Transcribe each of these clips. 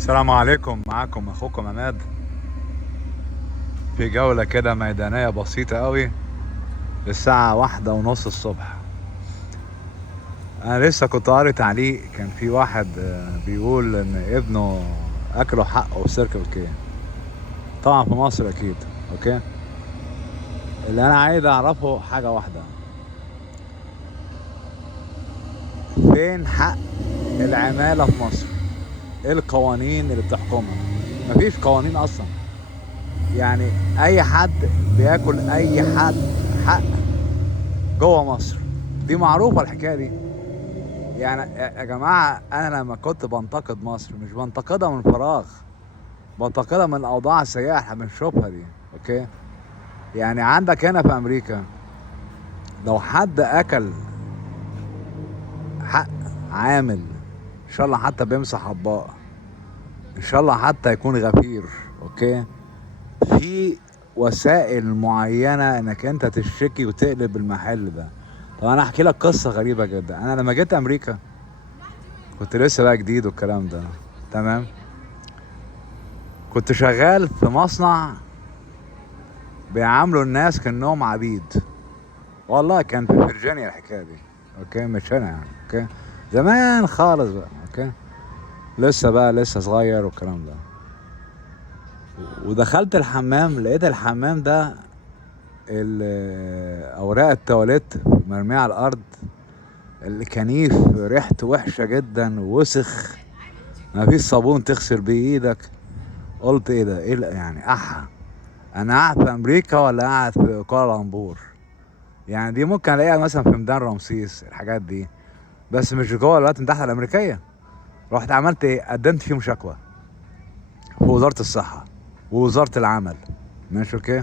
السلام عليكم، معاكم اخوكم عماد في جولة كده ميدانية بسيطة قوي للساعة 1:30 الصبح. انا لسه كنت قاري تعليق، كان في واحد بيقول ان ابنه اكله حقه في سيركل كي. طبعا في مصر اكيد. اوكي، اللي انا عايز اعرفه حاجة واحدة: فين حق العمالة في مصر؟ ايه القوانين اللي بتحكمها؟ مفيش قوانين اصلا. يعني اي حد بياكل اي حد حق جوه مصر. دي معروفة الحكاية دي. يعني يا جماعة، أنا لما كنت بنتقد مصر مش بنتقدها من فراغ، بنتقدها من الأوضاع السيئة احنا بنشوفها دي. أوكي، يعني عندك هنا في أمريكا لو حد أكل حق عامل، إن شاء الله حتى بيمسح أطباق، إن شاء الله حتى يكون غفير، أوكي، في وسائل معينة إنك أنت تشتكي وتقلب المحل ده. طب أنا أحكي لك قصة غريبة جدا. أنا لما جيت أمريكا كنت لسه بقى جديد والكلام ده، تمام. كنت شغال في مصنع بيعاملوا الناس كأنهم عبيد. والله كان في فيرجينيا الحكاية دي. اوكي، مش هنا يعني. اوكي، زمان خالص بقى. اوكي، لسه صغير والكلام ده. ودخلت الحمام، لقيت الحمام ده اوراق التواليت مرمية على الارض، الكنيف ريحته وحشة جدا ووسخ، ما فيش صابون تغسل بيه ايدك. قلت ايه ده؟ ايه يعني احا انا قاعد في امريكا ولا قاعد في كوالالمبور؟ يعني دي ممكن الاقيها مثلا في ميدان رمسيس، الحاجات دي، بس مش جوه الولايات المتحده الامريكيه. رحت عملت ايه؟ قدمت فيهم شكوى في وزاره الصحه ووزاره العمل. ماشي، اوكي.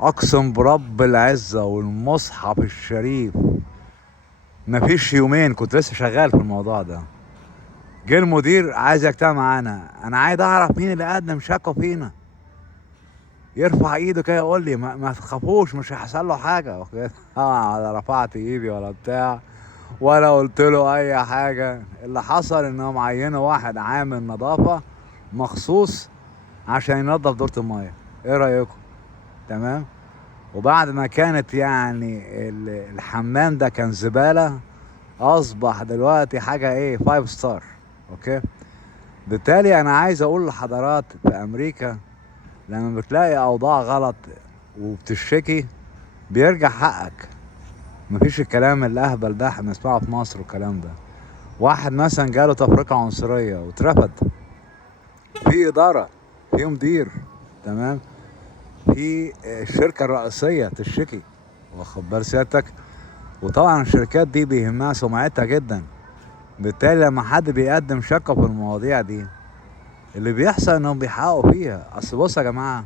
اقسم برب العزه والمصحف الشريف، مفيش يومين كنت لسه شغال في الموضوع ده، جه المدير عايز يجتمع معانا. انا عايز اعرف مين اللي قدم شكوى فينا، يرفع ايده كده يقول لي ما تخافوش مش هيحصل له حاجه. اوكي، طبعا ولا رفعت ايدي ولا بتاع ولا قلت له اي حاجه. اللي حصل انهم عينوا واحد عامل نظافه مخصوص عشان ينظف دورة المايه. ايه رايكم؟ تمام. وبعد ما كانت يعني الحمام ده كان زباله، اصبح دلوقتي حاجه ايه، 5 ستار. اوكي، بالتالي انا عايز اقول لحضرات في امريكا، لما بتلاقي اوضاع غلط وبتشتكي بيرجع حقك. مفيش الكلام الاهبل ده احنا بنسمعه في مصر والكلام ده. واحد مثلا جاله تفرقة عنصرية واترفض، في ادارة، في مدير، تمام، في الشركة الرئيسية تشتكي، واخد بال سيادتك. وطبعا الشركات دي بيهمها سمعتها جدا. بالتالي لما حد بيقدم شكوى في المواضيع دي، اللي بيحصل انهم بيحققوا فيها. اصل بص يا جماعة،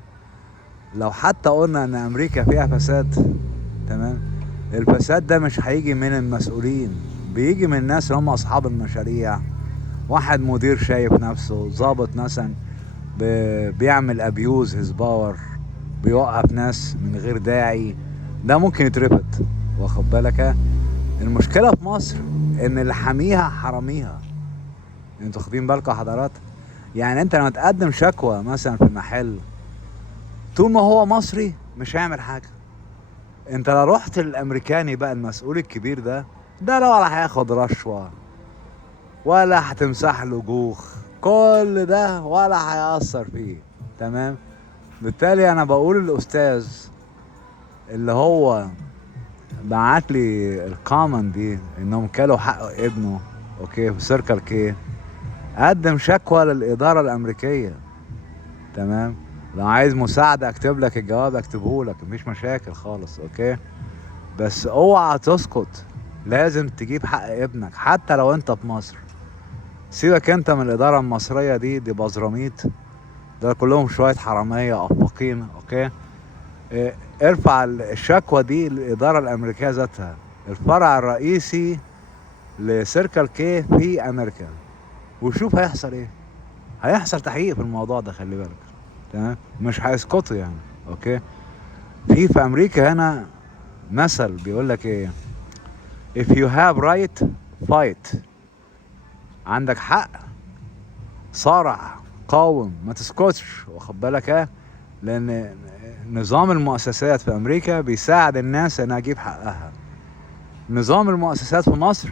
لو حتى قلنا ان امريكا فيها فساد، تمام، الفساد ده مش هيجي من المسؤولين، بيجي من الناس اللي هم اصحاب المشاريع. واحد مدير شايف نفسه ظابط مثلا، بيعمل ابيوز هيز باور، بيوقف ناس من غير داعي، ده ممكن يترفض، واخد بالك. المشكلة في مصر ان اللي حاميها حراميها. انتوا واخدين بالكم يا حضرات؟ يعني انت لما تقدم شكوى مثلا في محل، طول ما هو مصري مش هيعمل حاجة. انت لو رحت الامريكاني بقى المسؤول الكبير ده لا ولا هياخد رشوة ولا هتمسح له جوخ، كل ده ولا هيأثر فيه، تمام. بالتالي انا بقول الاستاذ اللي هو بعت لي الكومن دي انهم كلوا حق ابنه، اوكي، في سيركل كي، قدم شكوى للاداره الامريكيه، تمام. لو عايز مساعده اكتب لك الجواب، اكتبه لك، مفيش مشاكل خالص، اوكي. بس اوعى تسكت، لازم تجيب حق ابنك حتى لو انت في مصر. سيبك انت من الاداره المصريه دي بزراميط، ده كلهم شويه حراميه افاقين، اوكي. ارفع الشكوى دي للاداره الامريكيه ذاتها، الفرع الرئيسي لسيركل كي في امريكا، وشوف هيحصل ايه. هيحصل تحقيق في الموضوع ده، خلي بالك، تمام، مش هيسكتوا يعني، اوكي. في امريكا هنا مثل بيقول لك ايه: if you have right fight. عندك حق صارع، قاوم، ما تسكتش، واخد بالك ايه؟ لان نظام المؤسسات في امريكا بيساعد الناس انها تجيب حقها. نظام المؤسسات في مصر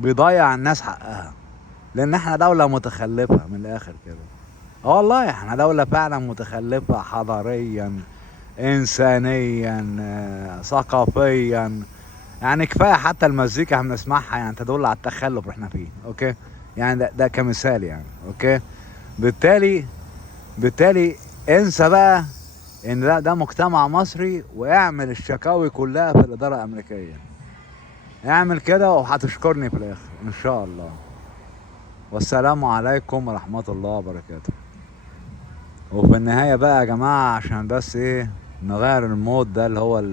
بيضيع الناس حقها، لان احنا دولة متخلفة من الاخر كده. اه والله احنا دولة فعلا متخلفة حضاريا، انسانيا، ثقافيا. يعني كفاية حتى المزيكا احنا بنسمعها يعني تدل على التخلف اللي احنا فيه. اوكي، يعني ده كمثال يعني. اوكي، بالتالي انسى بقى ان ده مجتمع مصري، واعمل الشكاوي كلها في الاداره الامريكيه. اعمل كده وهتشكرني في الاخر ان شاء الله. والسلام عليكم ورحمه الله وبركاته. وفي النهايه بقى يا جماعه، عشان بس ايه نغير المود ده اللي هو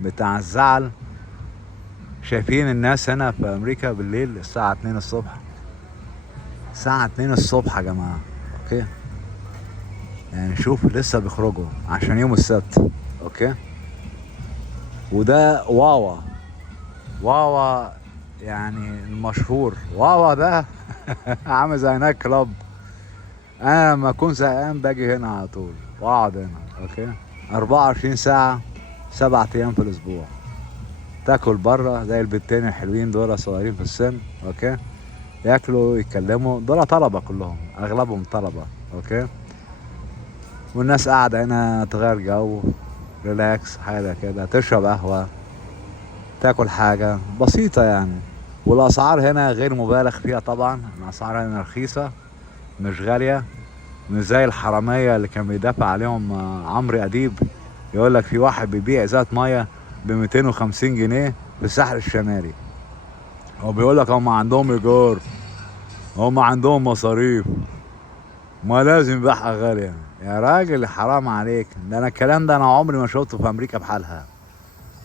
بتاع الزعل. شايفين الناس هنا في امريكا بالليل الساعه 2 الصبح؟ الساعه 2 الصبح يا جماعه. اوكي، يعني شوف لسه بيخرجوا عشان يوم السبت. اوكي، وده واوا يعني المشهور واوا ده. عامل زي هناك كلاب. انا لما اكون زهقان باجي هنا على طول واقعد هنا. اوكي، 24 ساعة 7 ايام في الاسبوع. تاكل بره زي البنتين الحلوين دول صغيرين في السن. اوكي، ياكلوا يتكلموا، دول طلبة كلهم، اغلبهم طلبة. اوكي، والناس قاعدة هنا تغير جو، ريلاكس، حاجة كده، تشرب قهوة، تاكل حاجة بسيطة يعني. والاسعار هنا غير مبالغ فيها طبعا. الاسعار هنا رخيصة، مش غالية، مش زي الحرامية اللي كان بيدافع عليهم عمرو اديب. يقول لك في واحد بيبيع ازازة مية ب 250 جنيه في الساحل الشمالي، هو بيقول لك هم عندهم ايجار، هم عندهم مصاريف، ما لازم يبيعها غالية. يا راجل حرام عليك، ده انا الكلام ده انا عمري ما شفته في امريكا بحالها.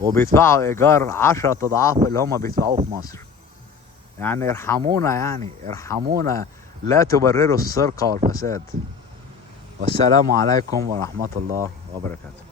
وبيدفعوا ايجار 10 اضعاف اللي هم بيدفعوه في مصر. يعني ارحمونا، يعني ارحمونا، لا تبرروا السرقة والفساد. والسلام عليكم ورحمة الله وبركاته.